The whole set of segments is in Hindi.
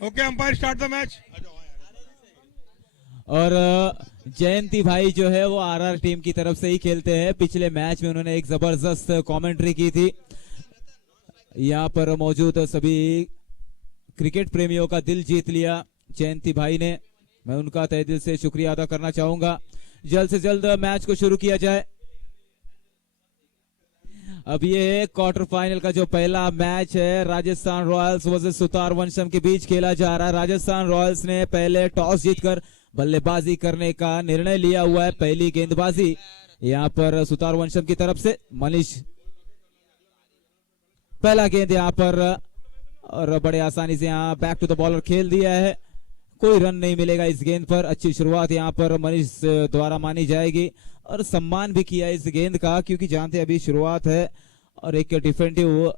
Okay umpire start the match. और जयंती भाई जो है वो आरआर टीम की तरफ से ही खेलते हैं। पिछले मैच में उन्होंने एक जबरदस्त कमेंट्री की थी। यहाँ पर मौजूद सभी क्रिकेट प्रेमियों का दिल जीत लिया जयंती भाई ने। मैं उनका तहे दिल से शुक्रिया अदा करना चाहूंगा। जल्द से जल्द मैच को शुरू किया जाए। अब ये क्वार्टर फाइनल का जो पहला मैच है राजस्थान रॉयल्स वर्सेस सुतार वंशम के बीच खेला जा रहा है। राजस्थान रॉयल्स ने पहले टॉस जीतकर बल्लेबाजी करने का निर्णय लिया हुआ है। पहली गेंदबाजी यहाँ पर सुतार वंशम की तरफ से मनीष, पहला गेंद यहाँ पर और बड़े आसानी से यहाँ बैक टू द बॉलर खेल दिया है। कोई रन नहीं मिलेगा इस गेंद पर। अच्छी शुरुआत यहाँ पर मनीष द्वारा मानी जाएगी और सम्मान भी किया इस गेंद का, क्योंकि जानते अभी शुरुआत है और एक डिफेंसिव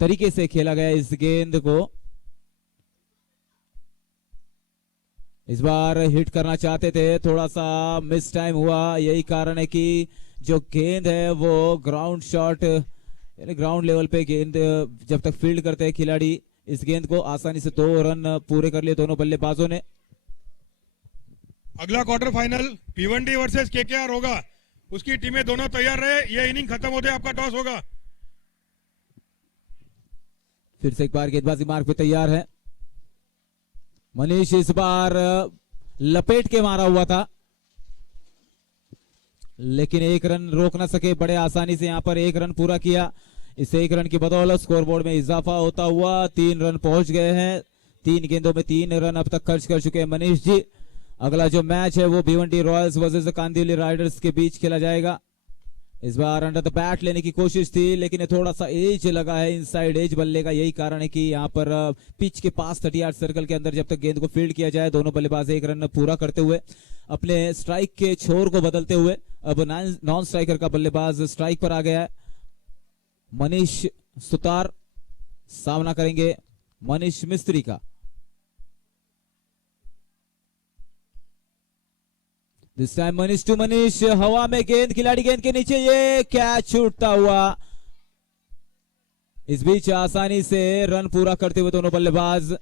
तरीके से खेला गया इस गेंद को। इस बार हिट करना चाहते थे, थोड़ा सा मिस टाइम हुआ। यही कारण है कि जो गेंद है वो ग्राउंड शॉट यानी ग्राउंड लेवल पे गेंद जब तक फील्ड करते हैं खिलाड़ी, इस गेंद को आसानी से 2 रन पूरे कर लिए दोनों बल्लेबाजों ने। अगला quarter final P1D versus KKR होगा। उसकी टीमें दोनों तैयार रहे। ये इनिंग खत्म होते आपका टॉस होगा। फिर से एक बार गेंदबाजी मार्ग पे तैयार है मनीष। इस बार लपेट के मारा हुआ था लेकिन 1 रन रोक ना सके। बड़े आसानी से यहाँ पर 1 रन पूरा किया। इस 1 रन की बदौलत स्कोरबोर्ड में इजाफा होता हुआ 3 रन पहुंच गए हैं। 3 गेंदों में 3 रन अब तक खर्च कर चुके हैं मनीष जी। अगला जो मैच है वो Bhiwandi Royals versus Kandivali Riders के बीच खेला जाएगा। इस बार अंडर द बैट लेने की कोशिश थी लेकिन थोड़ा सा एज लगा है, इनसाइड एज बल्ले का। यही कारण है कि यहाँ पर पिच के पास 38 सर्कल के अंदर जब तक गेंद को फील्ड किया जाए, दोनों बल्लेबाज 1 रन पूरा करते हुए अपने स्ट्राइक के छोर को बदलते हुए अब नॉन स्ट्राइकर का बल्लेबाज स्ट्राइक पर आ गया है। मनीष सुतार सामना करेंगे मनीष मिस्त्री का। This time Manish to Manish, हवा में गेंद, खिलाड़ी गेंद के नीचे, ये कैच छूटता हुआ। इस बीच आसानी से रन पूरा करते हुए दोनों बल्लेबाज।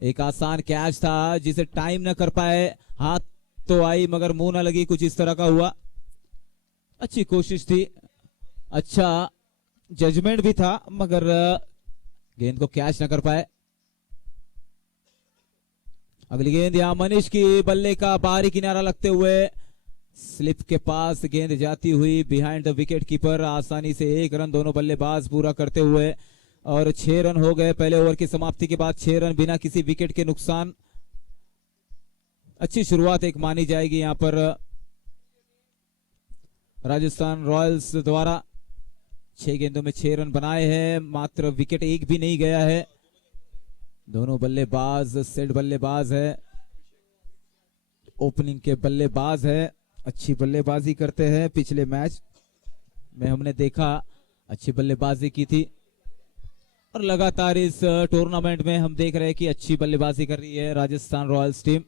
एक आसान कैच था जिसे टाइम न कर पाए। हाथ तो आई मगर मुंह न लगी, कुछ इस तरह का हुआ। अच्छी कोशिश थी, अच्छा जजमेंट भी था मगर गेंद को कैच न कर पाए। अगली गेंद यहां मनीष की, बल्ले का बाहरी किनारा लगते हुए स्लिप के पास गेंद जाती हुई बिहाइंड द विकेट कीपर। आसानी से 1 रन दोनों बल्लेबाज पूरा करते हुए और 6 रन हो गए पहले ओवर की समाप्ति के बाद। 6 रन बिना किसी विकेट के नुकसान। अच्छी शुरुआत एक मानी जाएगी यहां पर राजस्थान रॉयल्स द्वारा। 6 गेंदों में 6 रन बनाए हैं, मात्र विकेट एक भी नहीं गया है। दोनों बल्लेबाज सेट बल्लेबाज है, ओपनिंग के बल्लेबाज है, अच्छी बल्लेबाजी करते हैं। पिछले मैच में हमने देखा अच्छी बल्लेबाजी की थी और लगातार इस टूर्नामेंट में हम देख रहे हैं कि अच्छी बल्लेबाजी कर रही है राजस्थान रॉयल्स टीम।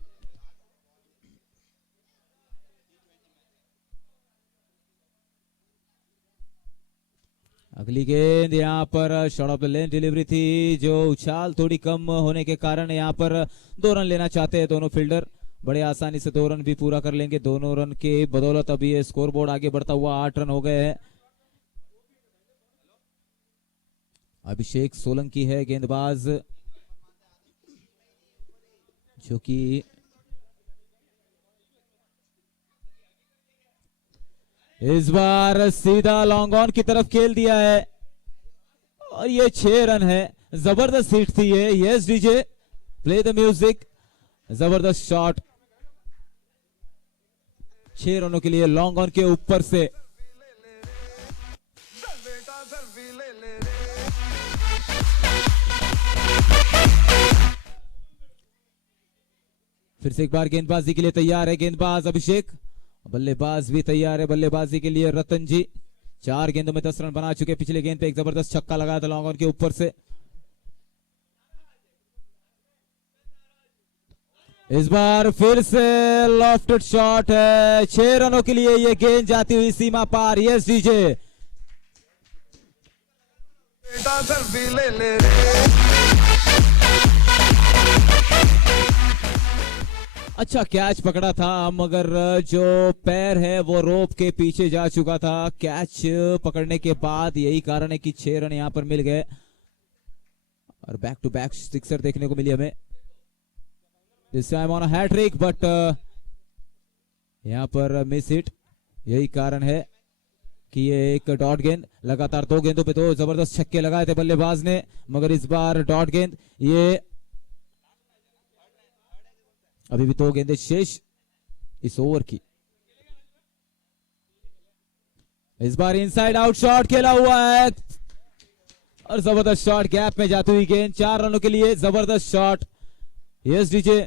अगली गेंद यहाँ पर short of the lane delivery थी, जो उछाल थोड़ी कम होने के कारण यहाँ पर 2 रन लेना चाहते हैं दोनों फील्डर। बड़े आसानी से 2 रन भी पूरा कर लेंगे। दोनों रन के बदौलत अभी ये स्कोर बोर्ड आगे बढ़ता हुआ 8 रन हो गए हैं। अभिषेक सोलंकी है गेंदबाज, जो कि इस बार सीधा लॉन्ग ऑन की तरफ खेल दिया है और ये 6 रन है। जबरदस्त हिट थी ये। Yes DJ play the music. जबरदस्त शॉट 6 रनों के लिए लॉन्ग ऑन के ऊपर से। फिर से एक बार गेंदबाजी के लिए तैयार है गेंदबाज अभिषेक। बल्लेबाज भी तैयार है बल्लेबाजी के लिए रतन जी। 4 गेंदों में 10 रन बना चुके। पिछले गेंद पे एक जबरदस्त छक्का लगाया था लॉन्ग ऑन के ऊपर से। इस बार फिर से लॉफ्टेड शॉट है। 6 रनों के लिए ये गेंद जाती हुई सीमा पार। यस डीजे बेटा सेल्फी ले ले रे। अच्छा कैच पकड़ा था मगर जो पैर है वो रोप के पीछे जा चुका था कैच पकड़ने के बाद। यही कारण है कि 6 रन यहां पर मिल गए और बैक टू बैक सिक्सर देखने को मिली हमें। This time on a hattrick but यहां पर मिस हिट। यही कारण है कि ये एक डॉट गेंद। लगातार 2 गेंदों पे 2 जबरदस्त छक्के लगाए थे बल्लेबाज ने मगर इस बार डॉट गेंद। ये अभी भी 2 गेंदें शेष इस ओवर की। इस बार इनसाइड आउट शॉट खेला हुआ है और जबरदस्त शॉट गैप में जाती हुई गेंद 4 रनों के लिए। जबरदस्त शॉट। यस डीजे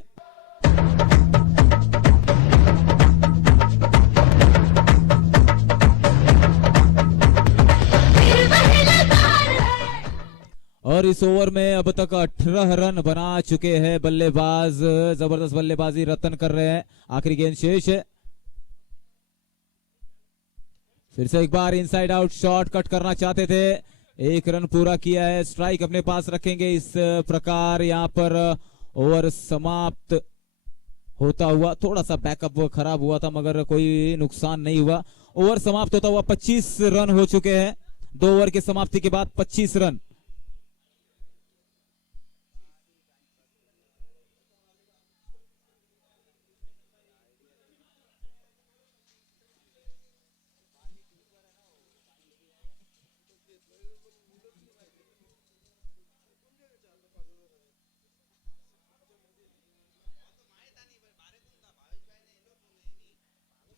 और इस ओवर में अब तक 18 रन बना चुके हैं बल्लेबाज। जबरदस्त बल्लेबाजी रतन कर रहे हैं। आखिरी गेंद शेष है। फिर से एक बार इनसाइड आउट शॉट कट करना चाहते थे। 1 रन पूरा किया है। स्ट्राइक अपने पास रखेंगे। इस प्रकार यहां पर ओवर समाप्त होता हुआ। थोड़ा सा बैकअप खराब हुआ था मगर कोई नुकसान नहीं हुआ। ओवर समाप्त होता हुआ 25 रन हो चुके हैं। 2 ओवर की समाप्ति के बाद 25 रन।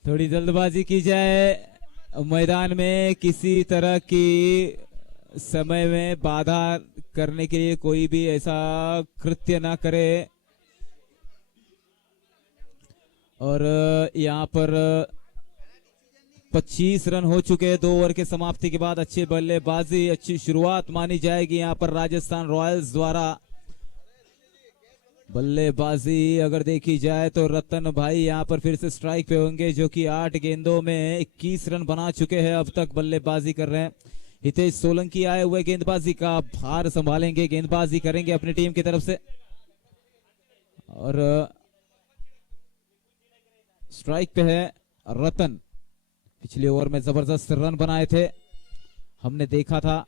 थोड़ी जल्दबाजी की जाए। मैदान में किसी तरह की समय में बाधा करने के लिए कोई भी ऐसा कृत्य ना करे। और यहां पर 25 रन हो चुके हैं 2 ओवर के समाप्ति के बाद। अच्छी बल्लेबाजी, अच्छी शुरुआत मानी जाएगी यहां पर राजस्थान रॉयल्स द्वारा। बल्लेबाजी अगर देखी जाए तो रतन भाई यहां पर फिर से स्ट्राइक पे होंगे जो कि 8 गेंदों में 21 रन बना चुके हैं। अब तक बल्लेबाजी कर रहे हैं। हितेश सोलंकी आए हुए गेंदबाजी का भार संभालेंगे। गेंदबाजी करेंगे अपनी टीम की तरफ से और स्ट्राइक पे है रतन। पिछले ओवर में जबरदस्त रन बनाए थे, हमने देखा था।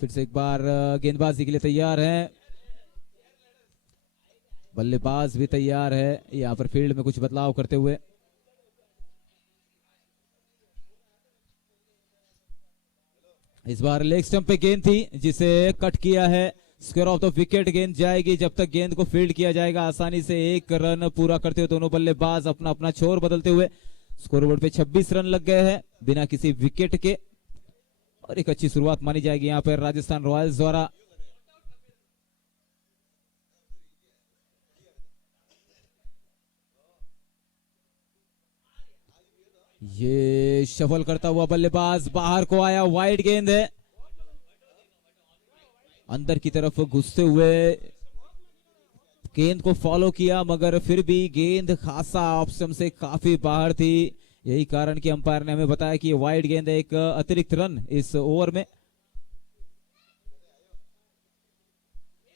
फिर से एक बार गेंदबाजी के लिए तैयार है। बल्लेबाज भी तैयार है यहां पर फील्ड में कुछ बदलाव करते हुए। इस बार लेग स्टंप पे गेंद थी जिसे कट किया है। स्क्वायर ऑफ द विकेट गेंद जाएगी जब तक गेंद को फील्ड किया जाएगा। आसानी से 1 रन पूरा करते हुए दोनों बल्लेबाज अपना अपना छोर बदलते हुए। स्कोरबोर्ड पे 26 रन लग गए हैं बिना किसी विकेट के और एक अच्छी शुरुआत मानी जाएगी यहां पर राजस्थान रॉयल्स द्वारा। ये शफल करता हुआ बल्लेबाज बाहर को आया। वाइड गेंद है, अंदर की तरफ घुसते हुए गेंद को फॉलो किया मगर फिर भी गेंद खासा ऑप्शन से काफी बाहर थी। यही कारण कि अंपायर ने हमें बताया कि वाइड गेंद है। एक अतिरिक्त रन इस ओवर में।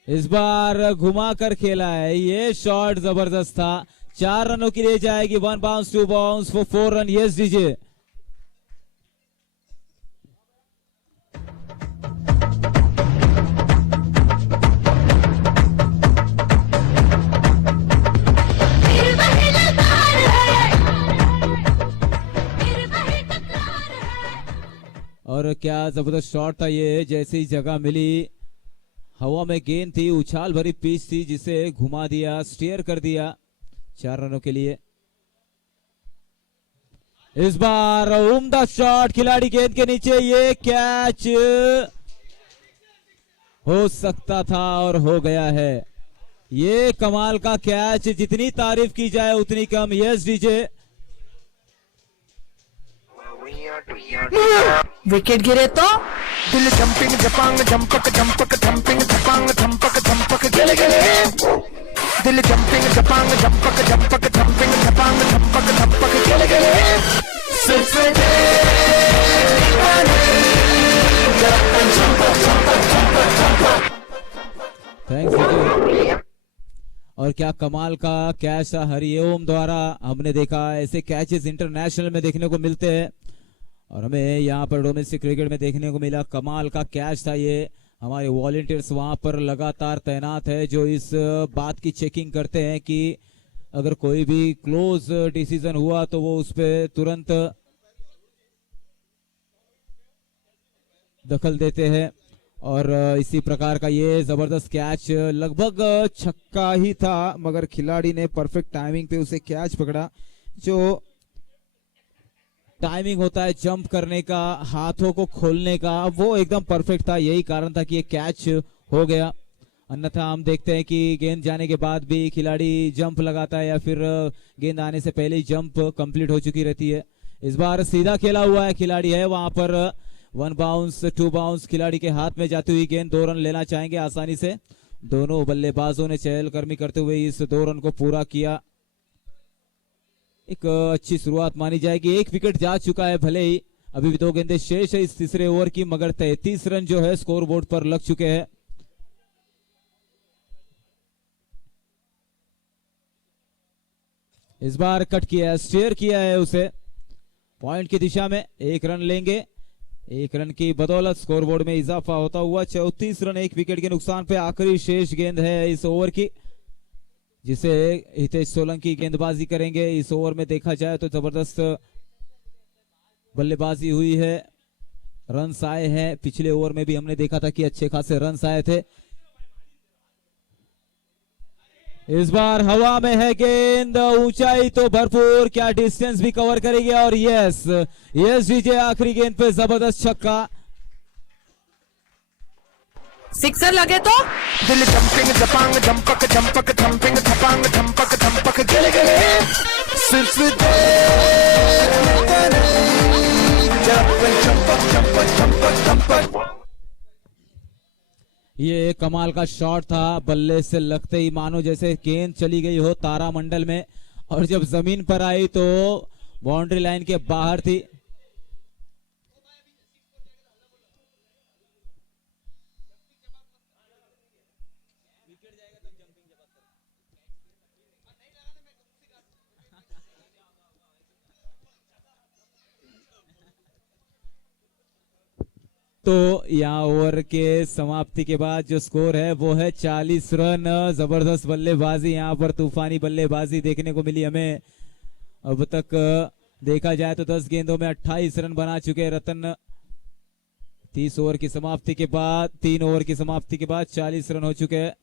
इस बार घुमाकर खेला है। ये शॉट जबरदस्त था। 4 रनों के लिए जाएगी। 1 bounce 2 bounce for 4 run. Yes DJ और क्या जबरदस्त शॉट था ये। जैसी जगह मिली हवा में गेंद थी, उछाल भरी पिच थी जिसे घुमा दिया, स्टीयर कर दिया 4 रनों के लिए। इस बार उम्दा शॉट खिलाड़ी गेंद के नीचे। ये कैच हो सकता था और हो गया है। ये कमाल का कैच, जितनी तारीफ की जाए उतनी कम। यस डीजे विकेट गिरे तो दिल जंपिंग जपांग जंपक जंपक जंपिंग जपांग जंपक जंपक गिले गिले। दिल जंपिंग जपांग जंपक जंपक जंपिंग जपांग जंपक जंपक गिले गिले। सिर्फ थैंक्स और क्या कमाल का कैच था हरिओम द्वारा। हमने देखा ऐसे कैचेस इंटरनेशनल में देखने को मिलते हैं और हमें यहाँ पर डोमेस्टिक क्रिकेट में देखने को मिला। कमाल का कैच था ये। हमारे वॉलंटियर्स वहां पर लगातार तैनात है जो इस बात की चेकिंग करते हैं कि अगर कोई भी क्लोज डिसीजन हुआ तो वो उस पर तुरंत दखल देते हैं। और इसी प्रकार का ये जबरदस्त कैच, लगभग छक्का ही था मगर खिलाड़ी ने परफेक्ट टाइमिंग पे उसे कैच पकड़ा। जो टाइमिंग होता है जंप करने का, हाथों को खोलने का, वो एकदम परफेक्ट था। यही कारण था कि ये कैच हो गया। अन्यथा हम देखते हैं कि गेंद जाने के बाद भी खिलाड़ी जंप लगाता है या फिर गेंद आने से पहले ही जंप कंप्लीट हो चुकी रहती है। इस बार सीधा खेला हुआ है, खिलाड़ी है वहां पर। 1 बाउंस 2 बाउंस खिलाड़ी के हाथ में जाती हुई गेंद 2 रन लेना चाहेंगे आसानी से। दोनों बल्लेबाजों ने चहलकदमी करते हुए इस 2 रन को पूरा किया। एक अच्छी शुरुआत मानी जाएगी। 1 विकेट जा चुका है, भले ही अभी भी 2 गेंदें शेष है इस तीसरे ओवर की, मगर 33 रन जो है स्कोर बोर्ड पर लग चुके हैं। इस बार कट किया है, स्टेयर किया है उसे पॉइंट की दिशा में। 1 रन लेंगे। 1 रन की बदौलत स्कोरबोर्ड में इजाफा होता हुआ 34 रन 1 विकेट के नुकसान पे आखिरी शेष गेंद है इस ओवर की, जिसे हितेश सोलंकी गेंदबाजी करेंगे। इस ओवर में देखा जाए तो जबरदस्त बल्लेबाजी हुई है, रन्स आए हैं। पिछले ओवर में भी हमने देखा था कि अच्छे खासे रन्स आए थे। इस बार हवा में है गेंद, ऊंचाई तो भरपूर, क्या डिस्टेंस भी कवर करेगी। और यस विजय, आखिरी गेंद पे जबरदस्त छक्का। सिक्सर लगे तो दिल जंपिंग जपांग जंपक जंपक जंपिंग छपांग जंपक जंपक गिले गिले सिर्फ देखने का नहीं, जंपक जंपक जंपक जंपक। ये कमाल का शॉट था, बल्ले से लगते ही मानो जैसे गेंद चली गई हो तारामंडल में, और जब जमीन पर आई तो बाउंड्री लाइन के बाहर थी। तो यहाँ ओवर के समाप्ति के बाद जो स्कोर है वो है 40 रन। जबरदस्त बल्लेबाजी, यहाँ पर तूफानी बल्लेबाजी देखने को मिली हमें। अब तक देखा जाए तो 10 गेंदों में 28 रन बना चुके रतन। 30 ओवर की समाप्ति के बाद 3 ओवर की समाप्ति के बाद 40 रन हो चुके हैं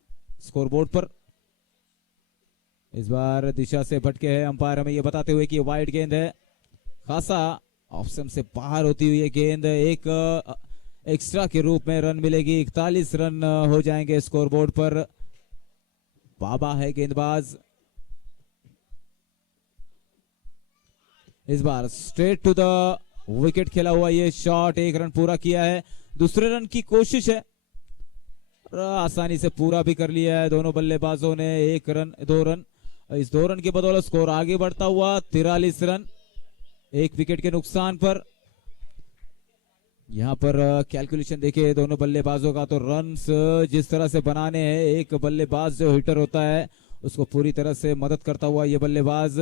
स्कोरबोर्ड पर। इस बार दिशा से भटके हैं अंपायर हमें ये बताते हुए कि वाइड गेंद है, खासा ऑप्शन से बाहर होती हुई है गेंद। एक एक्स्ट्रा के रूप में रन मिलेगी, 41 रन हो जाएंगे स्कोरबोर्ड पर। बाबा है गेंदबाज। इस बार स्ट्रेट टू द विकेट खेला हुआ ये शॉट, 1 रन पूरा किया है। दूसरे रन की कोशिश है, आसानी से पूरा भी कर लिया है दोनों बल्लेबाजों ने। 1 रन 2 रन, इस 2 रन की बदौलत स्कोर आगे बढ़ता हुआ 43 रन 1 विकेट के नुकसान पर। यहां पर कैलकुलेशन देखिए दोनों बल्लेबाजों का, तो रन्स जिस तरह से बनाने हैं, एक बल्लेबाज जो हिटर होता है उसको पूरी तरह से मदद करता हुआ ये बल्लेबाज।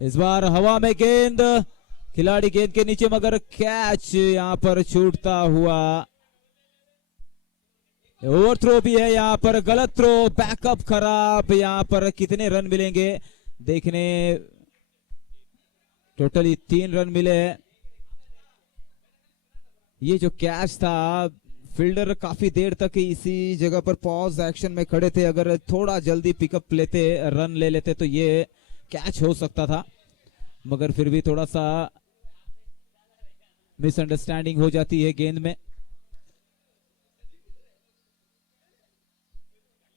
इस बार हवा में गेंद, खिलाड़ी गेंद के नीचे, मगर कैच यहां पर छूटता हुआ। ओवर थ्रो भी है यहाँ पर, गलत थ्रो, बैकअप खराब। यहाँ पर कितने रन मिलेंगे देखने, टोटली 3 रन मिले हैं। ये जो कैच था, फील्डर काफी देर तक इसी जगह पर पॉज एक्शन में खड़े थे। अगर थोड़ा जल्दी पिकअप लेते, रन ले लेते तो ये कैच हो सकता था, मगर फिर भी थोड़ा सा मिसअंडरस्टैंडिंग हो जाती है गेंद में।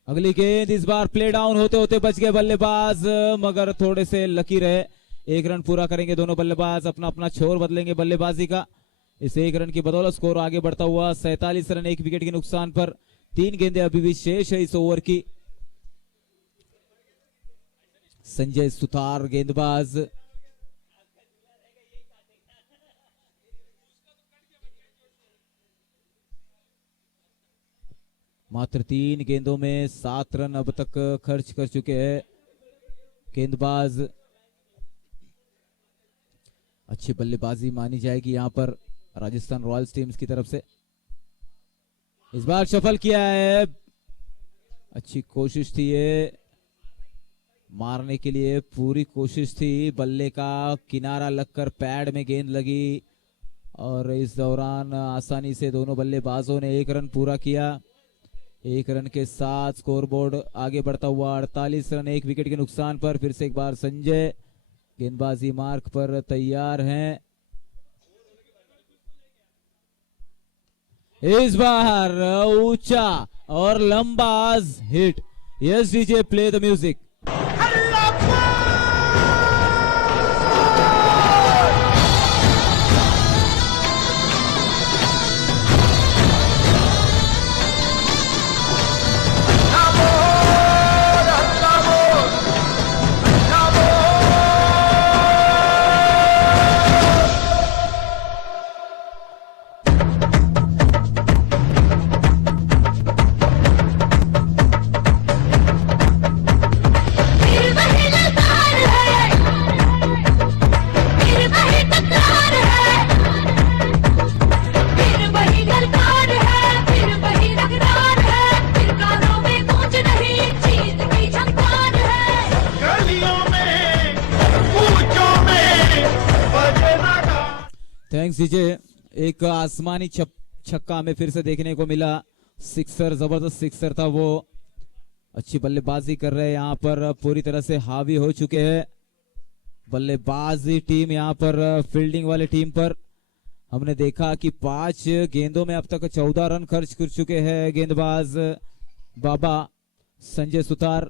अगली गेंद, इस बार प्ले डाउन होते होते बच गए बल्लेबाज, मगर थोड़े से लकी रहे। 1 रन पूरा करेंगे दोनों बल्लेबाज, अपना अपना छोर बदलेंगे बल्लेबाजी का। इस 1 रन की बदौलत स्कोर आगे बढ़ता हुआ 47 रन 1 विकेट के नुकसान पर। 3 गेंदें अभी भी शेष है इस ओवर की। संजय सुतार गेंदबाज। मात्र 3 गेंदों में 7 रन अब तक खर्च कर चुके हैं गेंदबाज। अच्छी बल्लेबाजी मानी जाएगी यहां पर राजस्थान रॉयल्स टीम्स की तरफ से। इस बार सफल किया है, अच्छी कोशिश थी ये, मारने के लिए पूरी कोशिश थी, बल्ले का किनारा लगकर पैड में गेंद लगी और इस दौरान आसानी से दोनों बल्लेबाजों ने 1 रन पूरा किया। 1 रन के साथ स्कोरबोर्ड आगे बढ़ता हुआ 48 रन 1 विकेट के नुकसान पर। फिर से एक बार संजय गेंदबाजी मार्क पर तैयार हैं। इस बार ऊंचा और लंबा hit. Yes DJ play the music. Thanks DJ. एक आसमानी छक्का हमें फिर से देखने को मिला, सिक्सर, जबरदस्त सिक्सर था वो। अच्छी बल्लेबाजी कर रहे हैं यहाँ पर, पूरी तरह से हावी हो चुके हैं बल्लेबाजी टीम यहाँ पर फील्डिंग वाले टीम पर। हमने देखा कि 5 गेंदों में अब तक 14 रन खर्च कर चुके हैं गेंदबाज बाबा संजय सुतार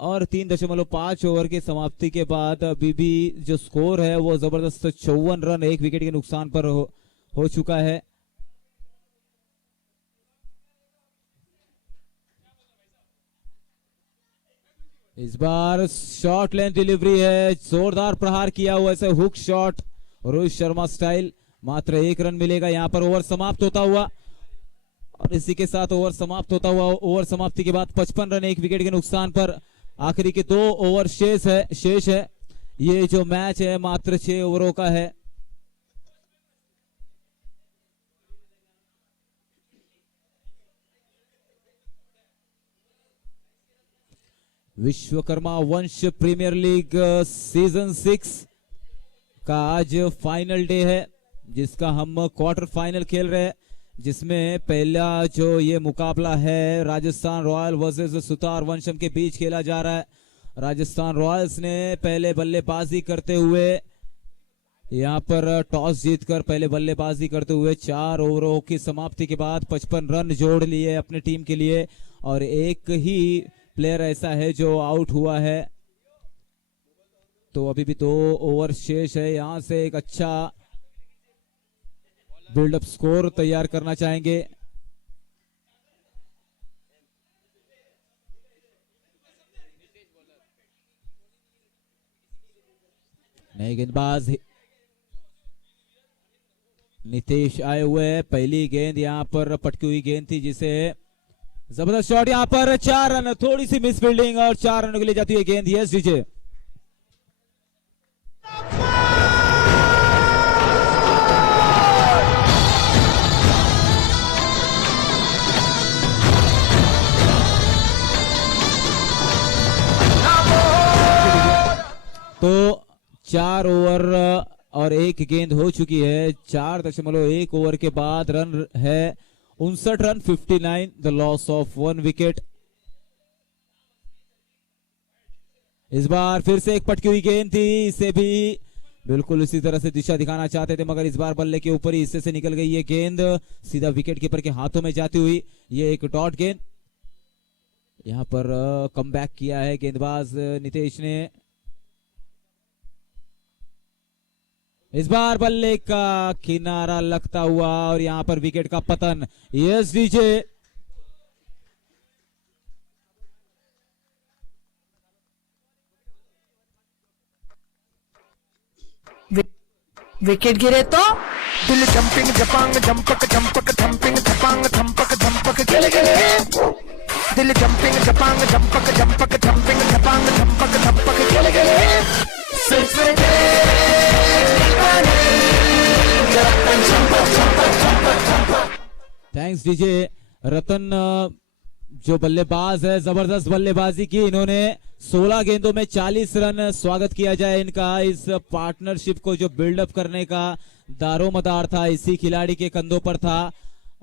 और 3.5 ओवर की समाप्ति के बाद अभी भी जो स्कोर है वो जबरदस्त 54 रन 1 विकेट के नुकसान पर हो चुका है। इस बार शॉर्ट लेंथ डिलीवरी है, जोरदार प्रहार किया हुआ ऐसे hook shot Rohit Sharma style. मात्र 1 रन मिलेगा यहाँ पर। ओवर समाप्त होता हुआ और इसी के साथ ओवर समाप्त होता हुआ, ओवर समाप्ति के बाद 55 रन 1 विकेट के नुकसान पर। आखिरी के 2 ओवर शेष है। ये जो मैच है मात्र 6 ओवरों का है। विश्वकर्मा वंश प्रीमियर लीग सीजन 6 का आज फाइनल डे है, जिसका हम क्वार्टर फाइनल खेल रहे हैं, जिसमें पहला जो ये मुकाबला है राजस्थान रॉयल वर्सेस सुतार वंशम के बीच खेला जा रहा है। राजस्थान रॉयल्स ने पहले बल्लेबाजी करते हुए यहां पर टॉस जीतकर पहले बल्लेबाजी करते हुए 4 ओवरों की समाप्ति के बाद 55 रन जोड़ लिए अपनी टीम के लिए और एक ही प्लेयर ऐसा है जो आउट हुआ है। तो अभी भी 2 ओवर शेष है। यहां से एक अच्छा बिल्डअप स्कोर तैयार करना चाहेंगे। नए गेंदबाज नितेश आए हुए हैं। पहली गेंद यहां पर पटकी हुई गेंद थी, जिसे जबरदस्त शॉट यहां पर 4 रन, थोड़ी सी मिस फील्डिंग और 4 रनों के लिए जाती है गेंद। Yes DJ. तो 4 ओवर और 1 गेंद हो चुकी है। 4.1 ओवर के बाद रन है 59 run 59, the loss of 1 wicket. इस बार फिर से एक पटकी हुई गेंद थी, इसे भी बिल्कुल इसी तरह से दिशा दिखाना चाहते थे, मगर इस बार बल्ले के ऊपर ही हिस्से से निकल गई ये गेंद, सीधा विकेट कीपर के हाथों में जाती हुई। ये एक डॉट गेंद। यहां पर कमबैक किया है गेंदबाज नितेश ने। इस बार बल्ले का किनारा लगता हुआ और यहां पर विकेट का पतन। Yes DJ. विकेट गिरे तो दिल जंपिंग जपांग जंपक जंपक थंपिंग थपांग थंपक धंपक गिले गिले दिल जंपिंग जपांग जंपक जंपक थंपिंग थपांग थंपक धंपक गिले गिले सिर्फ थैंक्स डीजे रतन। जो बल्लेबाज है, जबरदस्त बल्लेबाजी की इन्होंने। 16 गेंदों में 40 रन। स्वागत किया जाए इनका। इस पार्टनरशिप को जो बिल्डअप करने का दारोमदार था इसी खिलाड़ी के कंधों पर था।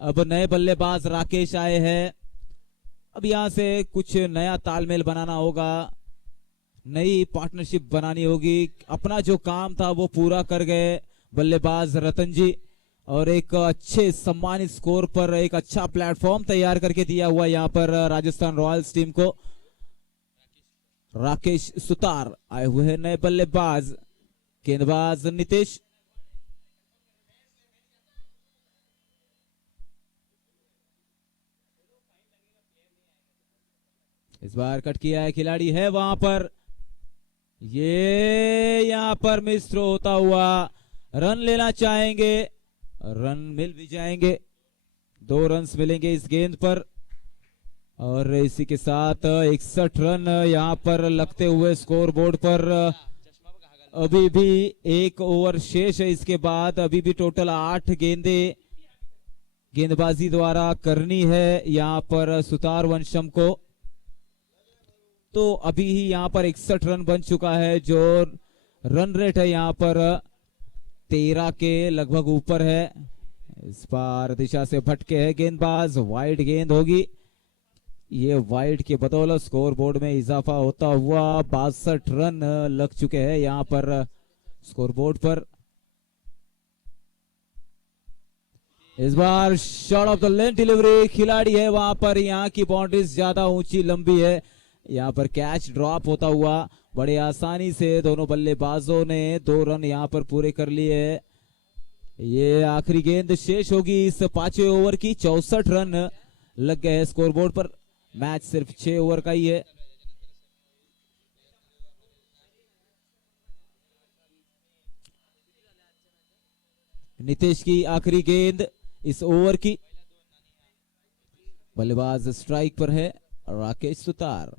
अब नए बल्लेबाज राकेश आए हैं। अब यहां से कुछ नया तालमेल बनाना होगा, नई पार्टनरशिप बनानी होगी। अपना जो काम था वो पूरा कर गए बल्लेबाज रतन जी, और एक अच्छे सम्मानित स्कोर पर एक अच्छा प्लेटफॉर्म तैयार करके दिया हुआ यहां पर राजस्थान रॉयल्स टीम को। राकेश सुतार आए हुए हैं नए बल्लेबाज। गेंदबाज नीतीश, इस बार कट किया है, खिलाड़ी है वहां पर। ये यहां पर मिस थ्रो होता हुआ रन लेना चाहेंगे, रन मिल भी जाएंगे। 2 रन्स मिलेंगे इस गेंद पर, और इसी के साथ 61 रन यहां पर लगते हुए स्कोर बोर्ड पर। अभी भी 1 ओवर शेष है। इसके बाद अभी भी टोटल 8 गेंदबाजी द्वारा करनी है यहां पर सुतार वंशम को। तो अभी ही यहां पर 61 रन बन चुका है। जो रन रेट है यहां पर 13 के लगभग ऊपर है। इस बार दिशा से भटके है गेंदबाज, वाइड गेंद होगी। ये वाइड के बदौलत स्कोर बोर्ड में इजाफा होता हुआ 62 रन लग चुके हैं यहां पर स्कोर बोर्ड पर। इस बार shot of the length delivery, खिलाड़ी है वहां पर। यहां की बाउंड्रीज ज्यादा ऊंची लंबी है। यहां पर कैच ड्रॉप होता हुआ बड़े आसानी से दोनों बल्लेबाजों ने 2 रन यहां पर पूरे कर लिए। ये आखिरी गेंद शेष होगी इस 5वें ओवर की। 64 रन लग गए हैं स्कोर बोर्ड पर। मैच सिर्फ 6 ओवर का ही है। नीतीश की आखिरी गेंद इस ओवर की। बल्लेबाज स्ट्राइक पर है राकेश सुतार।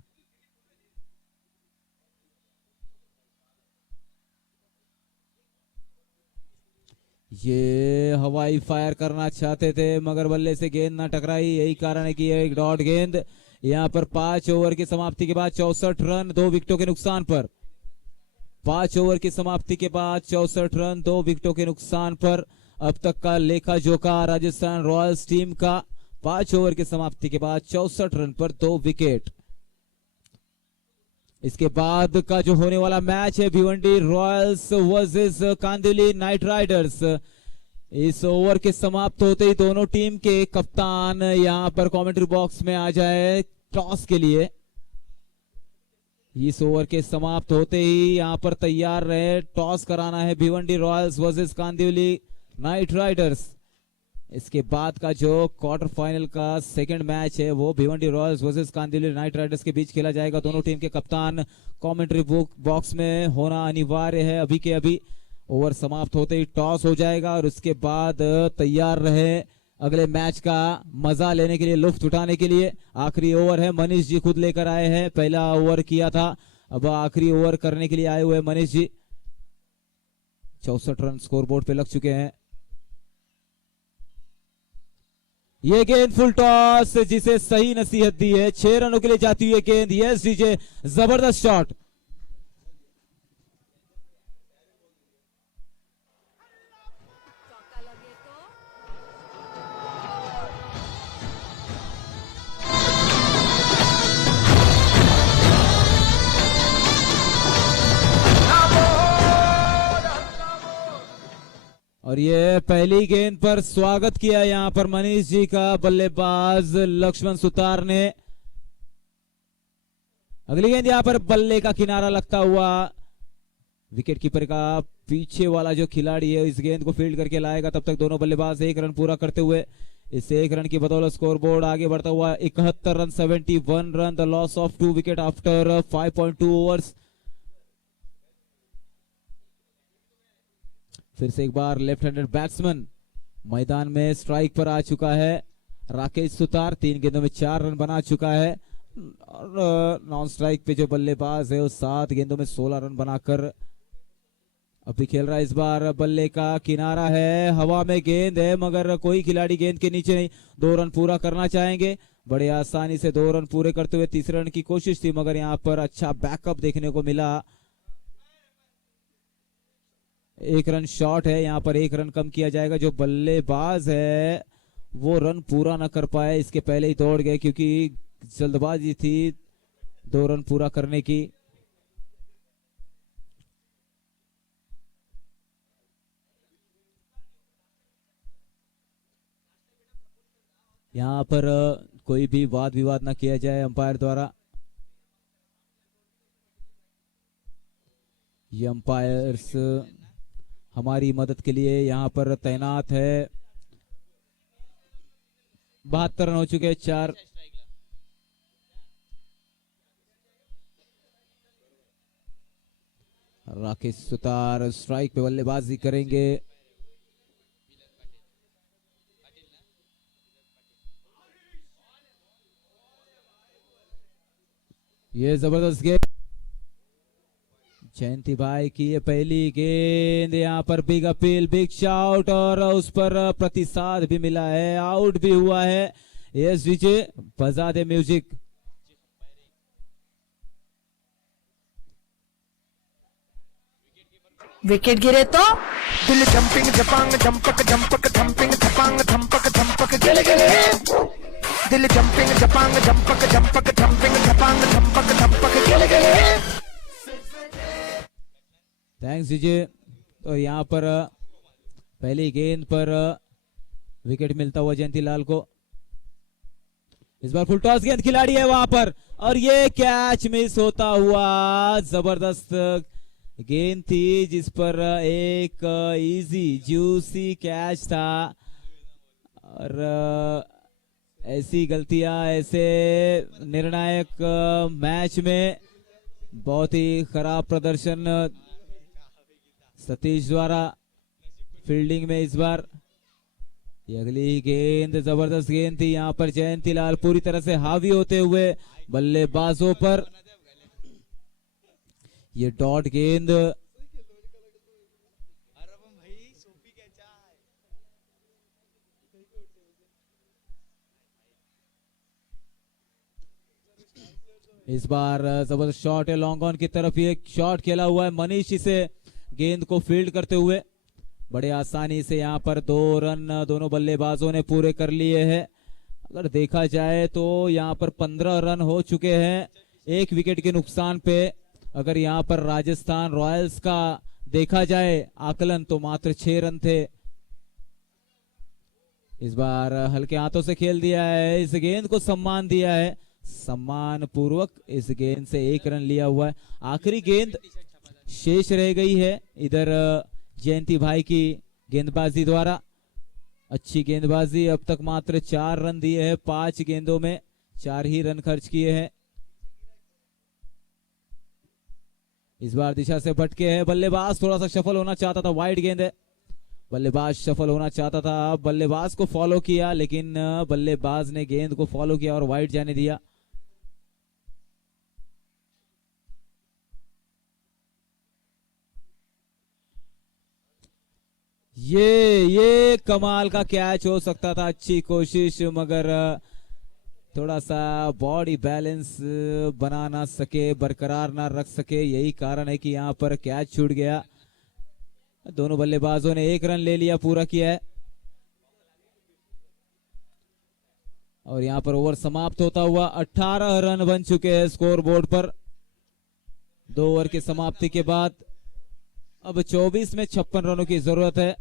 ये हवाई फायर करना चाहते थे मगर बल्ले से गेंद ना टकराई। यही कारण है कि यह एक डॉट गेंद। यहां पर 5 ओवर की समाप्ति के बाद 64 रन 2 विकेटों के नुकसान पर। 5 ओवर की समाप्ति के बाद 64 रन 2 विकेटों के नुकसान पर अब तक का लेखा जोखा राजस्थान रॉयल्स टीम का। 5 ओवर की समाप्ति के बाद 64 रन पर 2 विकेट। इसके बाद का जो होने वाला मैच है Bhiwandi Royals versus Kandivali night Riders. इस ओवर के समाप्त होते ही दोनों टीम के कप्तान यहां पर कमेंट्री बॉक्स में आ जाए टॉस के लिए। इस ओवर के समाप्त होते ही यहां पर तैयार रहे। टॉस कराना है Bhiwandi Royals versus Kandivali night Riders. इसके बाद का जो क्वार्टर फाइनल का सेकंड मैच है वो Bhiwandi Royals versus Kandivali night Riders के बीच खेला जाएगा। दोनों टीम के कप्तान कमेंट्री बॉक्स में होना अनिवार्य है। अभी के अभी ओवर समाप्त होते ही टॉस हो जाएगा और उसके बाद तैयार रहे अगले मैच का मजा लेने के लिए, लुफ्त उठाने के लिए। आखिरी ओवर है, मनीष जी खुद लेकर आए हैं। पहला ओवर किया था, अब आखिरी ओवर करने के लिए आए हुए Manish ji. 64 run score board पे लग चुके हैं। ये गेंद फुल टॉस जिसे सही नसीहत दी है। 6 रनों के लिए जाती हुई गेंद। यस डीजे, जबरदस्त शॉट। और ये पहली गेंद पर स्वागत किया यहां पर मनीष जी का बल्लेबाज लक्ष्मण सुतार ने। अगली गेंद यहां पर बल्ले का किनारा लगता हुआ विकेट कीपर का पीछे वाला जो खिलाड़ी है इस गेंद को फील्ड करके लाएगा। तब तक दोनों बल्लेबाज 1 रन पूरा करते हुए इस 1 रन की बदौलत स्कोर बोर्ड आगे बढ़ता हुआ 71 run 71 run. The loss of 2 wicket after 5.2 overs. फिर से एक बार लेफ्ट हैंडेड बैट्समैन मैदान में स्ट्राइक पर आ चुका है। राकेश सुतार 3 गेंदों में 4 रन बना चुका है और नॉन स्ट्राइक पे जो बल्लेबाज है वो 7 गेंदों में 16 रन बनाकर अभी खेल रहा है। इस बार बल्ले का किनारा है, हवा में गेंद है मगर कोई खिलाड़ी गेंद के नीचे नहीं। 2 रन पूरा करना चाहेंगे, बड़े आसानी से 2 रन पूरे करते हुए तीसरे रन की कोशिश थी मगर यहाँ पर अच्छा बैकअप देखने को मिला। 1 रन शॉर्ट है, यहाँ पर 1 रन कम किया जाएगा। जो बल्लेबाज है वो रन पूरा न कर पाए, इसके पहले ही दौड़ गए क्योंकि जल्दबाजी थी 2 रन पूरा करने की। यहाँ पर कोई भी वाद विवाद ना किया जाए अंपायर द्वारा। ये अंपायर्स हमारी मदद के लिए यहाँ पर तैनात है। 72 रन हो चुके हैं, 4 राकेश सुतार स्ट्राइक पे बल्लेबाजी करेंगे। ये जबरदस्त गेंद जयंती भाई की, ये पहली गेंद। यहाँ पर बिग अपील, बिग शॉट और उस पर प्रतिसाद भी मिला है, आउट भी हुआ है। यस विजय, बजा दे म्यूजिक। विकेट गिरे तो दिल जंपिंग जपांग जंपक जंपक थंपिंग थपांग थंपक थंपक गिले गिले दिल जंपिंग जपांग जंपक जंपक थंपिंग थपांग थंपक थंपक गिले गिले। थैंक्स विजय। तो यहाँ पर पहली गेंद पर विकेट मिलता हुआ जयंती लाल को। इस बार फुल टॉस गेंद, खिलाड़ी है वहां पर और ये कैच मिस होता हुआ। जबरदस्त गेंद थी जिस पर एक इजी जूसी कैच था और ऐसी गलतियां ऐसे निर्णायक मैच में बहुत ही खराब प्रदर्शन सतीश द्वारा फील्डिंग में। इस बार ये अगली गेंद जबरदस्त गेंद थी, यहाँ पर जयंती लाल पूरी तरह से हावी होते हुए बल्लेबाजों पर। ये डॉट गेंद इस बार जबरदस्त शॉट है लॉन्ग ऑन की तरफ। ये शॉट खेला हुआ है मनीष इसे गेंद को फील्ड करते हुए बड़े आसानी से यहाँ पर 2 रन दोनों बल्लेबाजों ने पूरे कर लिए हैं। अगर देखा जाए तो यहाँ पर 15 रन हो चुके हैं 1 विकेट के नुकसान पे। अगर यहाँ पर राजस्थान रॉयल्स का देखा जाए आकलन तो मात्र 6 रन थे। इस बार हल्के हाथों से खेल दिया है, इस गेंद को सम्मान दिया है, सम्मान पूर्वक इस गेंद से 1 रन लिया हुआ है। आखिरी गेंद शेष रह गई है इधर जयंती भाई की गेंदबाजी द्वारा। अच्छी गेंदबाजी, अब तक मात्र 4 रन दिए हैं, 5 गेंदों में 4 ही रन खर्च किए हैं। इस बार दिशा से भटके हैं बल्लेबाज, थोड़ा सा सफल होना चाहता था, वाइड गेंद है, बल्लेबाज सफल होना चाहता था, बल्लेबाज को फॉलो किया लेकिन बल्लेबाज ने गेंद को फॉलो किया और वाइड जाने दिया। ये कमाल का कैच हो सकता था, अच्छी कोशिश मगर थोड़ा सा बॉडी बैलेंस बना ना सके, बरकरार ना रख सके, यही कारण है कि यहाँ पर कैच छूट गया। दोनों बल्लेबाजों ने 1 रन ले लिया, पूरा किया है और यहाँ पर ओवर समाप्त होता हुआ 18 रन बन चुके हैं स्कोर बोर्ड पर 2 ओवर की समाप्ति के बाद। अब 24 में 56 रनों की जरूरत है।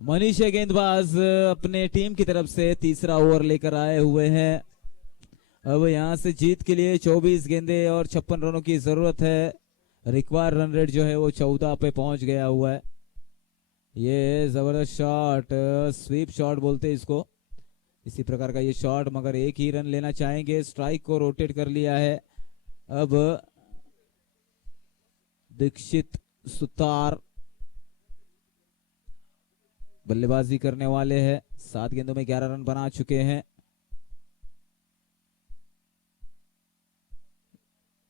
मनीष गेंदबाज अपने टीम की तरफ से तीसरा ओवर लेकर आए हुए हैं। अब यहां से जीत के लिए 24 गेंदे और 56 रनों की जरूरत है। रिक्वायर रन रेट जो है वो 14 पे पहुंच गया हुआ है। ये जबरदस्त शॉट, स्वीप शॉट बोलते हैं इसको, इसी प्रकार का ये शॉट, मगर एक ही रन लेना चाहेंगे। स्ट्राइक को रोटेट कर लिया है। अब दीक्षित सुतार बल्लेबाजी करने वाले हैं। 7 गेंदों में 11 रन बना चुके हैं।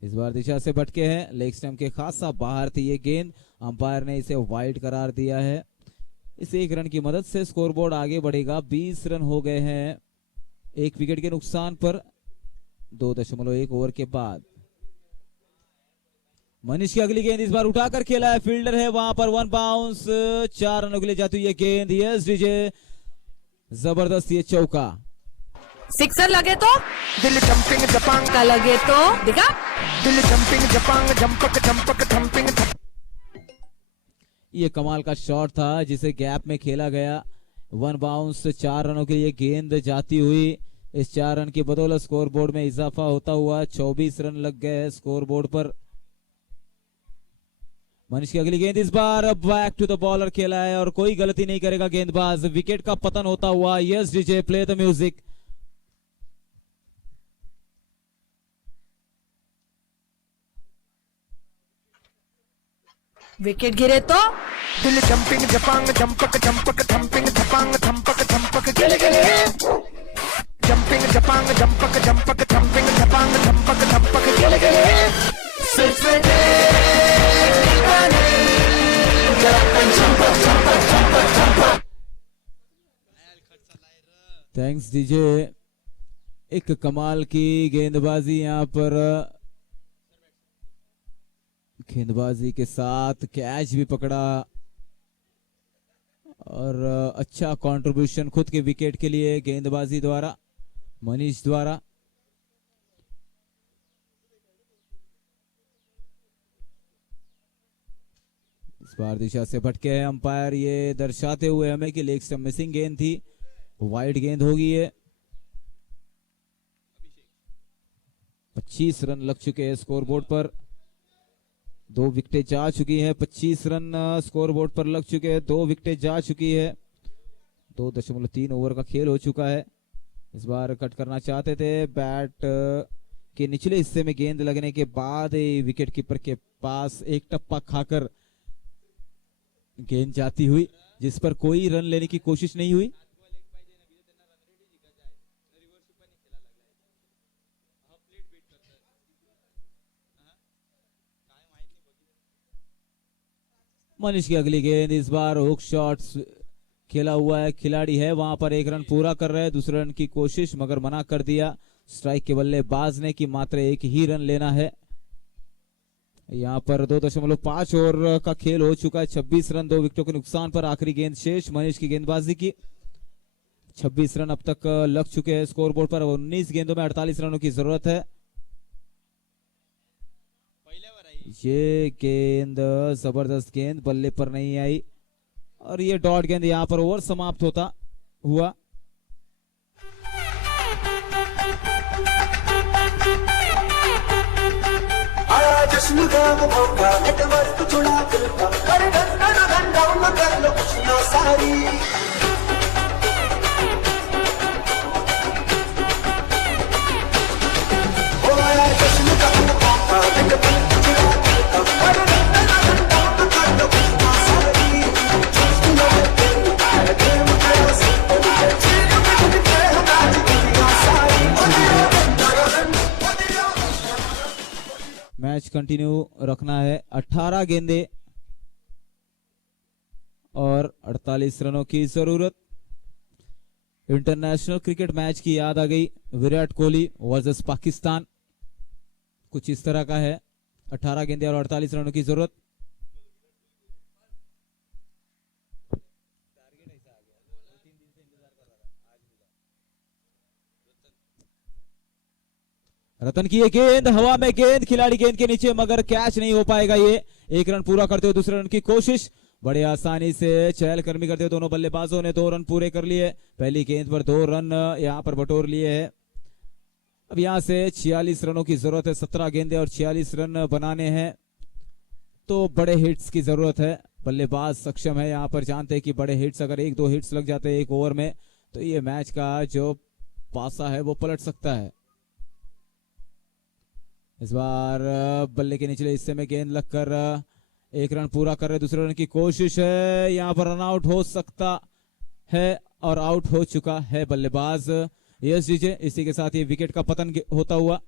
इस बार दिशा से भटके हैं, लेग स्टंप के खासा बाहर थी ये गेंद, अंपायर ने इसे वाइड करार दिया है। इस एक रन की मदद से स्कोरबोर्ड आगे बढ़ेगा। 20 रन हो गए हैं एक विकेट के नुकसान पर 2.1 ओवर के बाद। मनीष की अगली गेंद इस बार उठाकर खेला है, फील्डर है वहां पर, 1 बाउंस, 4 रनों के लिए जाती हुई ये गेंद। यस डीजे, जबरदस्त ये चौका। सिक्सर लगे तो दिल जंपिंग जपांग का लगे तो दिखा। दिल जंपिंग जपांग जंपक जंपक जंपिंग। ये कमाल का शॉट था जिसे गैप में खेला गया। 1 बाउंस, 4 रनों के लिए गेंद जाती हुई। इस 4 रन की बदौलत स्कोरबोर्ड में इजाफा होता हुआ 24 रन लग गए स्कोरबोर्ड पर। मनीष की अगली गेंद इस बार बैक टू द बॉलर खेला है और कोई गलती नहीं करेगा गेंदबाज। विकेट का पतन होता हुआ। Yes DJ, play the music. Wicket गिरे तो दिल जंपिंग जपांग जंपक जंपक जंपिंग जपांग जंपक जंपक गिले गिले। जंपिंग जपांग जंपक जंपक जंपिंग जपांग जंपक जंपक गिले गिले। सिर्फ थैंक्स डीजे। एक कमाल की गेंदबाजी यहां पर, गेंदबाजी के साथ कैच भी पकड़ा और अच्छा कंट्रीब्यूशन खुद के विकेट के लिए गेंदबाजी द्वारा, मनीष द्वारा। इस बार दिशा से भटके हैं अंपायर, ये दर्शाते हुए हमें कि लेग स्टंप मिसिंग गेंद थी, वाइड गेंद होगी ये। 25 रन लग चुके हैं स्कोरबोर्ड पर, 2 विकेटें जा चुकी हैं। 25 रन स्कोरबोर्ड पर लग चुके हैं, 2 विकेटें जा चुकी है। 2.3 ओवर का खेल हो चुका है। इस बार कट करना चाहते थे, बैट के निचले हिस्से में गेंद लगने के बाद विकेट कीपर के पास एक टप्पा खाकर गेंद जाती हुई, जिस पर कोई रन लेने की कोशिश नहीं हुई। मनीष की अगली गेंद इस बार हुक शॉट्स खेला हुआ है, खिलाड़ी है वहां पर, 1 रन पूरा कर रहे हैं, दूसरे रन की कोशिश मगर मना कर दिया स्ट्राइक के बल्लेबाज ने कि मात्र 1 ही रन लेना है। यहां पर 2.5 ओवर का खेल हो चुका है। 26 रन 2 विकेटों के नुकसान पर आखिरी गेंद शेष मनीष की गेंदबाजी की। 26 रन अब तक लग चुके हैं स्कोरबोर्ड पर। 19 गेंदों में 48 रनों की जरूरत है। ये गेंद जबरदस्त गेंद, बल्ले पर नहीं आई और ये डॉट गेंद यहां पर ओवर समाप्त होता हुआ। जश्न का वो मौका, नेटवर्क जुड़ा दिल का, कर घंटा कर लो खुशियां सारी। ओ आया जश्न का वो मौका, नेटवर्क जुड़ा दिल का, कर घंटा कर लो खुशियां सारी। जश्न में दिल आया गेम का सिंपल है, चीज में दिखे हम आज दुनिया सारी। मैच कंटिन्यू रखना है। 18 गेंदे और 48 रनों की जरूरत। इंटरनेशनल क्रिकेट मैच की याद आ गई। विराट कोहली वर्सेस पाकिस्तान, कुछ इस तरह का है। 18 गेंदे और 48 रनों की जरूरत। रतन की ये गेंद, हवा में गेंद, खिलाड़ी गेंद के नीचे मगर कैच नहीं हो पाएगा। ये 1 रन पूरा करते हुए दूसरे रन की कोशिश। बड़े आसानी से चहलकदमी करते हुए दोनों बल्लेबाजों ने 2 रन पूरे कर लिए। पहली गेंद पर 2 रन यहां पर बटोर लिए हैं। अब यहां से 46 रनों की जरूरत है। 17 गेंदें और 46 रन बनाने हैं तो बड़े हिट्स की जरूरत है। बल्लेबाज सक्षम है यहां पर, जानते हैं कि बड़े हिट्स अगर 1-2 हिट्स लग जाते हैं एक ओवर में तो ये मैच का जो पासा है वो पलट सकता है। इस बार बल्ले के निचले हिस्से में गेंद लगकर 1 रन पूरा कर रहे, दूसरे रन की कोशिश है, यहां पर रन आउट हो सकता है और आउट हो चुका है बल्लेबाज यस जीजे। इसी के साथ ये विकेट का पतन होता हुआ।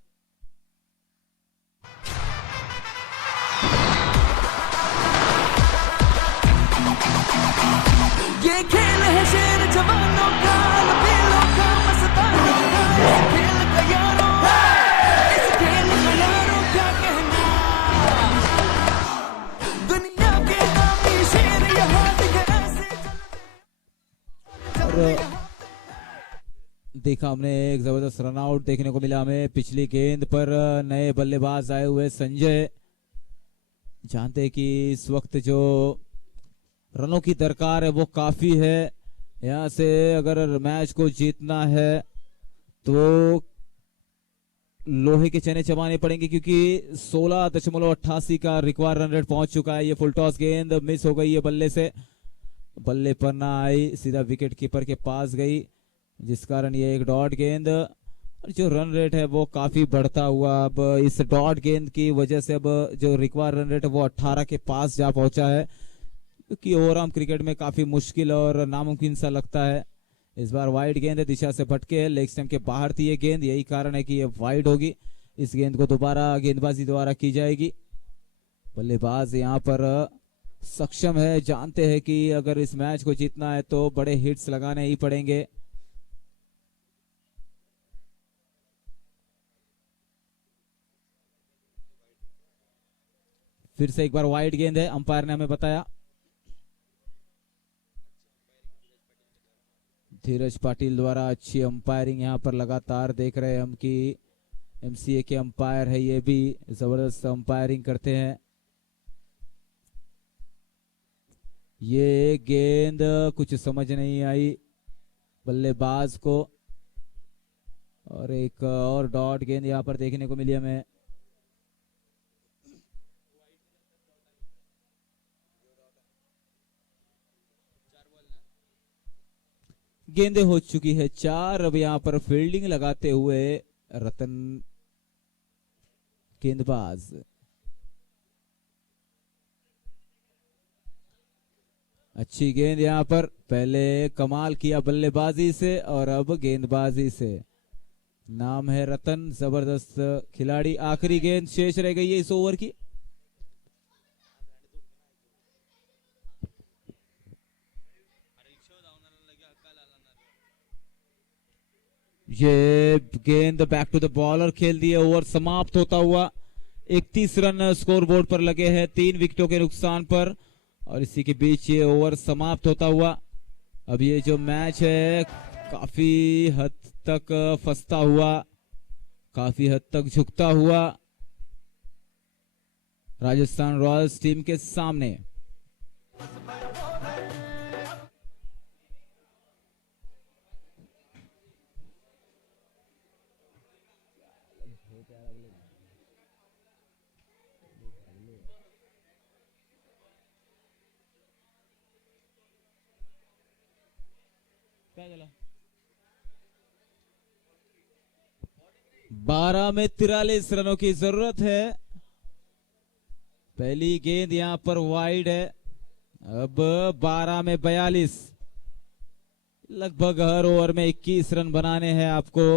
ये खेल है शेर जवानों का, लबेलों का, मस्तानों का, इस खेल का यारों, इस खेल का यारों क्या कहना। दुनिया के नामी शेर यहाँ दिखे ऐसे। और देखा हमने एक जबरदस्त रन आउट देखने को मिला हमें पिछली गेंद पर। नए बल्लेबाज आए हुए संजय, जानते हैं कि इस वक्त जो रनों की दरकार है वो काफी है। यहां से अगर मैच को जीतना है तो लोहे के चने चबाने पड़ेंगे क्योंकि 16.88 का रिक्वायर्ड रन रेट पहुंच चुका है। ये फुल टॉस गेंद मिस हो गई है बल्ले से, बल्ले पर ना आई, सीधा विकेट कीपर के पास गई, जिस कारण ये एक डॉट गेंद। और जो रन रेट है वो काफी बढ़ता हुआ अब इस डॉट गेंद की वजह से अब जो रिक्वायर्ड रन रेट है वो 18 के पास जा पहुंचा है, क्योंकि ओवरआर्म क्रिकेट में काफी मुश्किल और नामुमकिन सा लगता है। इस बार वाइड गेंद है, दिशा से भटके है, लेग स्टंप के बाहर थी ये गेंद, यही कारण है कि ये वाइड होगी। इस गेंद को दोबारा गेंदबाजी द्वारा की जाएगी। बल्लेबाज यहां पर सक्षम है, जानते हैं कि अगर इस मैच को जीतना है तो बड़े हिट्स लगाने ही पड़ेंगे। फिर से एक बार वाइड गेंद है, अंपायर ने हमें बताया। धीरज पाटिल द्वारा अच्छी अंपायरिंग यहां पर लगातार देख रहे हैं हम कि एमसीए के अंपायर है, ये भी जबरदस्त अंपायरिंग करते हैं। ये गेंद कुछ समझ नहीं आई बल्लेबाज को और एक और डॉट गेंद यहां पर देखने को मिली हमें। गेंदें हो चुकी है 4। अब यहां पर फील्डिंग लगाते हुए रतन गेंदबाज। अच्छी गेंद यहां पर, पहले कमाल किया बल्लेबाजी से और अब गेंदबाजी से। नाम है रतन, जबरदस्त खिलाड़ी। आखिरी गेंद शेष रह गई है इस ओवर की। ये गेंद बैक टू द बॉलर खेल दिए। ओवर समाप्त होता हुआ 31 रन स्कोर बोर्ड पर लगे हैं 3 विकेटों के नुकसान पर, और इसी के बीच ये ओवर समाप्त होता हुआ। अब ये जो मैच है काफी हद तक फंसता हुआ, काफी हद तक झुकता हुआ राजस्थान रॉयल्स टीम के सामने। क्या चला? 12 में 43 रनों की जरूरत है। पहली गेंद यहां पर वाइड है। अब 12 में 42, लगभग हर ओवर में 21 रन बनाने हैं आपको,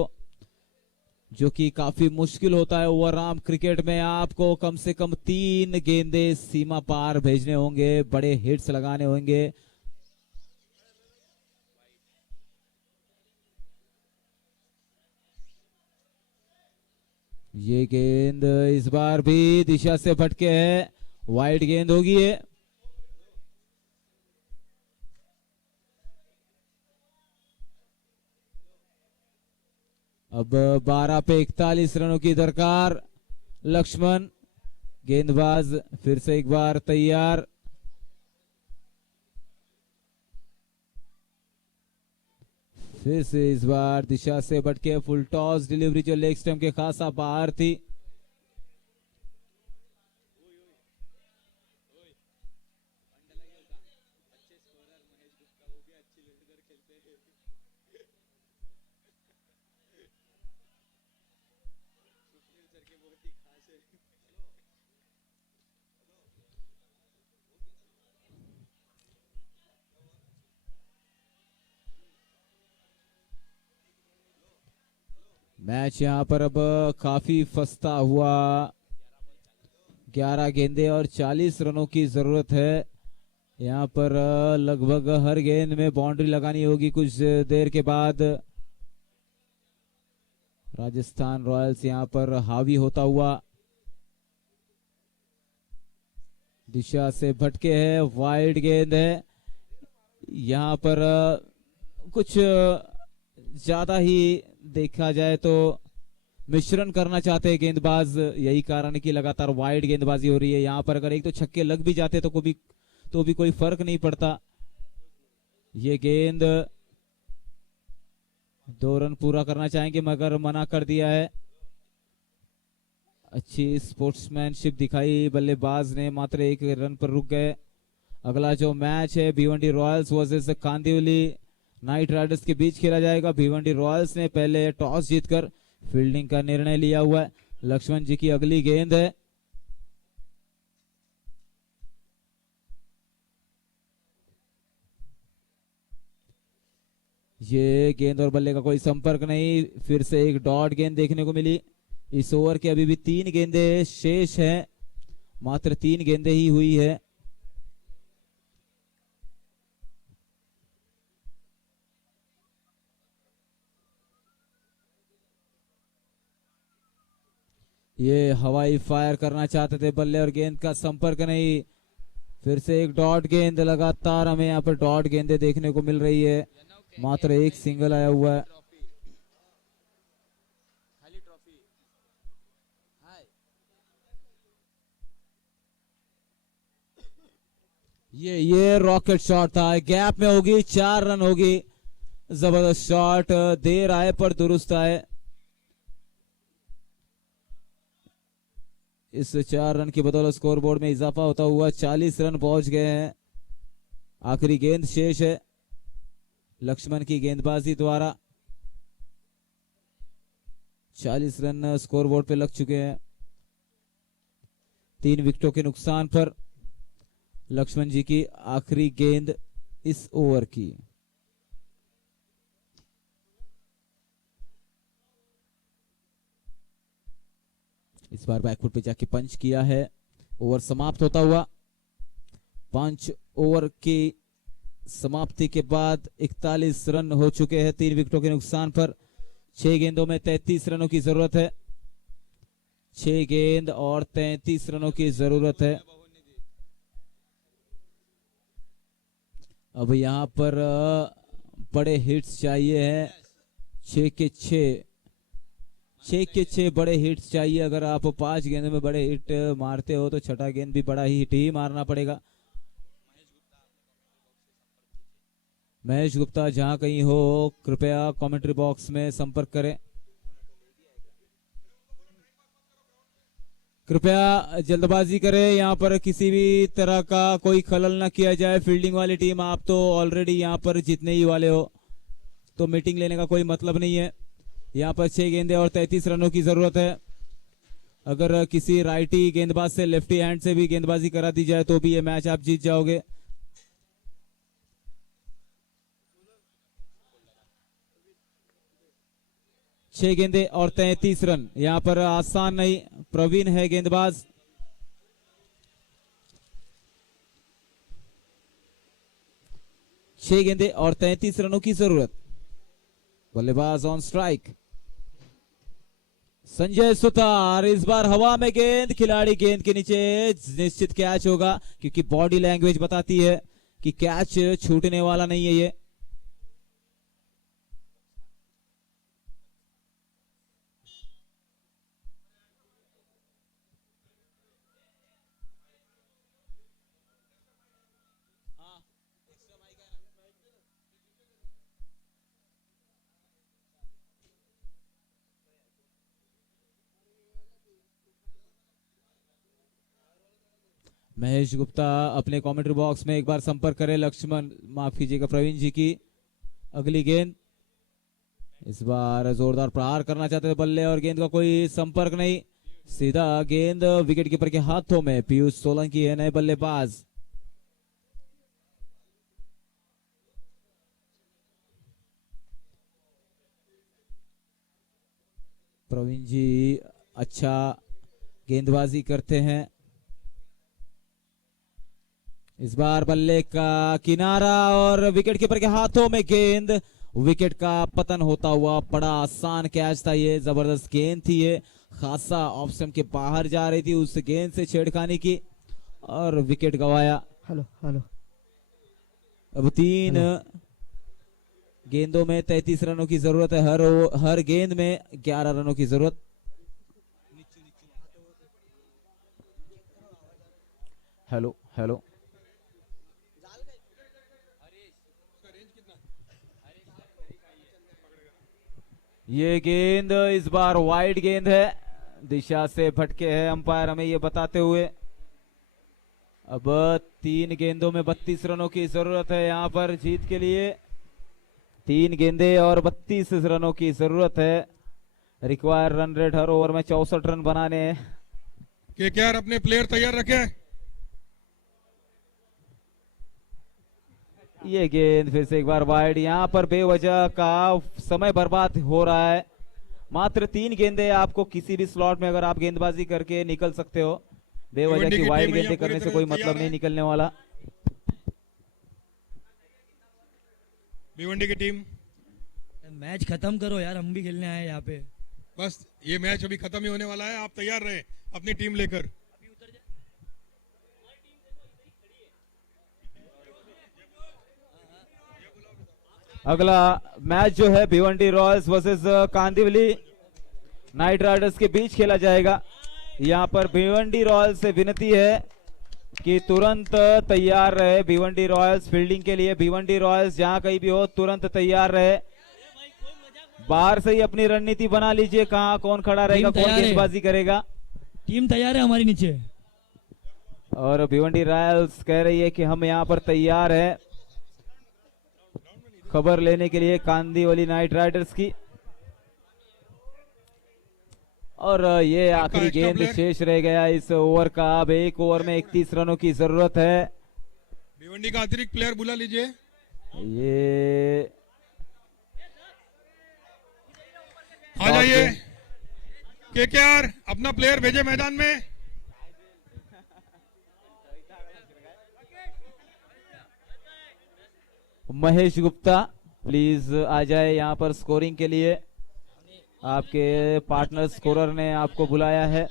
जो कि काफी मुश्किल होता है। ओवरआर्म क्रिकेट में आपको कम से कम 3 गेंदे सीमा पार भेजने होंगे, बड़े हिट्स लगाने होंगे। ये गेंद इस बार भी दिशा से भटके है, वाइड गेंद होगी है। अब 12 पे 41 रनों की दरकार। लक्ष्मण गेंदबाज फिर से एक बार तैयार। फिर से इस बार दिशा से भटके फुल टॉस डिलीवरी जो लेग स्टंप के खासा बाहर थी। मैच यहां पर अब काफी फंसता हुआ। 11 गेंदे और 40 रनों की जरूरत है। यहां पर लगभग हर गेंद में बाउंड्री लगानी होगी कुछ देर के बाद। राजस्थान रॉयल्स यहां पर हावी होता हुआ। दिशा से भटके है, वाइड गेंद है। यहां पर कुछ ज्यादा ही देखा जाए तो मिश्रण करना चाहते हैं गेंदबाज। यही कारण है कि लगातार वाइड गेंदबाजी हो रही है। यहां पर अगर एक तो छक्के लग भी जाते तो भी कोई फर्क नहीं पड़ता। ये गेंद 2 रन पूरा करना चाहेंगे मगर मना कर दिया है। अच्छी स्पोर्ट्समैनशिप दिखाई बल्लेबाज ने, मात्र 1 रन पर रुक गए। अगला जो मैच है Bhiwandi Royals versus Kandivali night Riders के बीच खेला जाएगा। भिवंडी रॉयल्स ने पहले टॉस जीतकर फील्डिंग का निर्णय लिया हुआ है। लक्ष्मण जी की अगली गेंद है। ये गेंद और बल्ले का कोई संपर्क नहीं। फिर से एक डॉट गेंद देखने को मिली। इस ओवर के अभी भी 3 गेंदे शेष हैं, मात्र 3 गेंदे ही हुई है। ये हवाई फायर करना चाहते थे, बल्ले और गेंद का संपर्क नहीं। फिर से एक डॉट गेंद। लगातार हमें यहाँ पर डॉट गेंदे देखने को मिल रही है, मात्र 1 सिंगल आया हुआ है। ये रॉकेट शॉट था, गैप में होगी, 4 रन होगी। जबरदस्त शॉट, देर आए पर दुरुस्त आए। इस 4 रन की बदौलत स्कोर बोर्ड में इजाफा होता हुआ 40 रन पहुंच गए हैं। आखिरी गेंद शेष है लक्ष्मण की गेंदबाजी द्वारा। 40 रन स्कोर बोर्ड पे लग चुके हैं। 3 विकेटों के नुकसान पर लक्ष्मण जी की आखिरी गेंद इस ओवर की। इस बार बैकफुट पे जाके पंच किया है। ओवर समाप्त होता हुआ। 5 ओवर की समाप्ति के बाद 41 रन हो चुके हैं 3 विकेटों के नुकसान पर। 6 गेंदों में 33 रनों की जरूरत है। 6 गेंद और 33 रनों की जरूरत है। अब यहां पर बड़े हिट्स चाहिए हैं। 6 के 6 बड़े हिट्स चाहिए। अगर आप 5 गेंदों में बड़े हिट मारते हो तो छठा गेंद भी बड़ा ही हिट ही मारना पड़ेगा। महेश गुप्ता जहां कहीं हो कृपया कमेंट्री बॉक्स में संपर्क करें। कृपया जल्दबाजी करें, यहां पर किसी भी तरह का कोई खलल ना किया जाए। फील्डिंग वाली टीम आप तो ऑलरेडी यहां पर जीतने ही वाले हो, तो मीटिंग लेने का कोई मतलब नहीं है। यहां पर 6 गेंदे और 33 रनों की जरूरत है। अगर किसी राइटी गेंदबाज से लेफ्टी हैंड से भी गेंदबाजी करा दी जाए तो भी ये मैच आप जीत जाओगे। छह गेंदे और 33 रन। यहां पर आसान नहीं, प्रवीण है गेंदबाज। छह गेंदे और 33 रनों की जरूरत। बल्लेबाज ऑन स्ट्राइक संजय सुतार। इस बार हवा में गेंद, खिलाड़ी गेंद के नीचे, निश्चित कैच होगा क्योंकि बॉडी लैंग्वेज बताती है कि कैच छूटने वाला नहीं है। ये महेश गुप्ता अपने कमेंट्री बॉक्स में एक बार संपर्क करें लक्ष्मण, माफ कीजिएगा, प्रवीण जी की। अगली गेंद, इस बार जोरदार प्रहार करना चाहते थे बल्ले और गेंद का कोई संपर्क नहीं, सीधा गेंद विकेट कीपर के हाथों में। पीयूष सोलंकी है नए बल्लेबाज। प्रवीण जी अच्छा गेंदबाजी करते हैं। इस बार बल्ले का किनारा और विकेट कीपर के हाथों में गेंद, विकेट का पतन होता हुआ। बड़ा आसान कैच था ये, जबरदस्त गेंद थी ये, खासा ऑप्शन के बाहर जा रही थी, उस गेंद से छेड़खानी की और विकेट गवाया। Hello hello. अब 3 गेंदों में 33 रनों की जरूरत है, हर गेंद में 11 रनों की जरूरत। Hello hello. ये गेंद इस बार वाइड गेंद है, दिशा से भटके है अंपायर हमें ये बताते हुए। अब 3 गेंदों में 32 रनों की जरूरत है यहाँ पर जीत के लिए। 3 गेंदे और 32 रनों की जरूरत है। रिक्वायर रन रेट हर ओवर में 64 रन बनाने हैं। केकेआर अपने प्लेयर तैयार रखे। ये गेंद फिर से एक बार वाइड, यहाँ पर बेवजह का समय बर्बाद हो रहा है। मात्र 3 गेंदे, आपको किसी भी स्लॉट में अगर आप गेंदबाजी करके निकल सकते हो, बेवजह की वाइड गेंदे करने से कोई मतलब नहीं निकलने वाला। भिवंडी की टीम मैच खत्म करो यार, हम भी खेलने आए यहाँ पे। बस ये मैच अभी खत्म ही होने वाला है, आप तैयार रहे अपनी टीम लेकर। अगला मैच जो है Bhiwandi Royals versus Kandivali night Riders के बीच खेला जाएगा। यहाँ पर भिवंडी रॉयल्स से विनती है कि तुरंत तैयार रहे भिवंडी रॉयल्स फील्डिंग के लिए। भिवंडी रॉयल्स जहां कहीं भी हो तुरंत तैयार रहे, बाहर से ही अपनी रणनीति बना लीजिए, कहां कौन खड़ा रहेगा, कौन गेंदबाजी करेगा। टीम तैयार है हमारी नीचे। और भिवंडी रॉयल्स कह रही है कि हम यहाँ पर तैयार है खबर लेने के लिए कांदिवली नाइट राइडर्स की। और ये आखिरी गेंद शेष रह गया इस ओवर का। अब 1 ओवर में 31 रनों की जरूरत है। भिवंडी का अतिरिक्त प्लेयर बुला लीजिए। ये आ जाइए, केकेआर अपना प्लेयर भेजे मैदान में। महेश गुप्ता प्लीज आ जाए यहाँ पर स्कोरिंग के लिए, आपके पार्टनर स्कोरर ने आपको बुलाया है।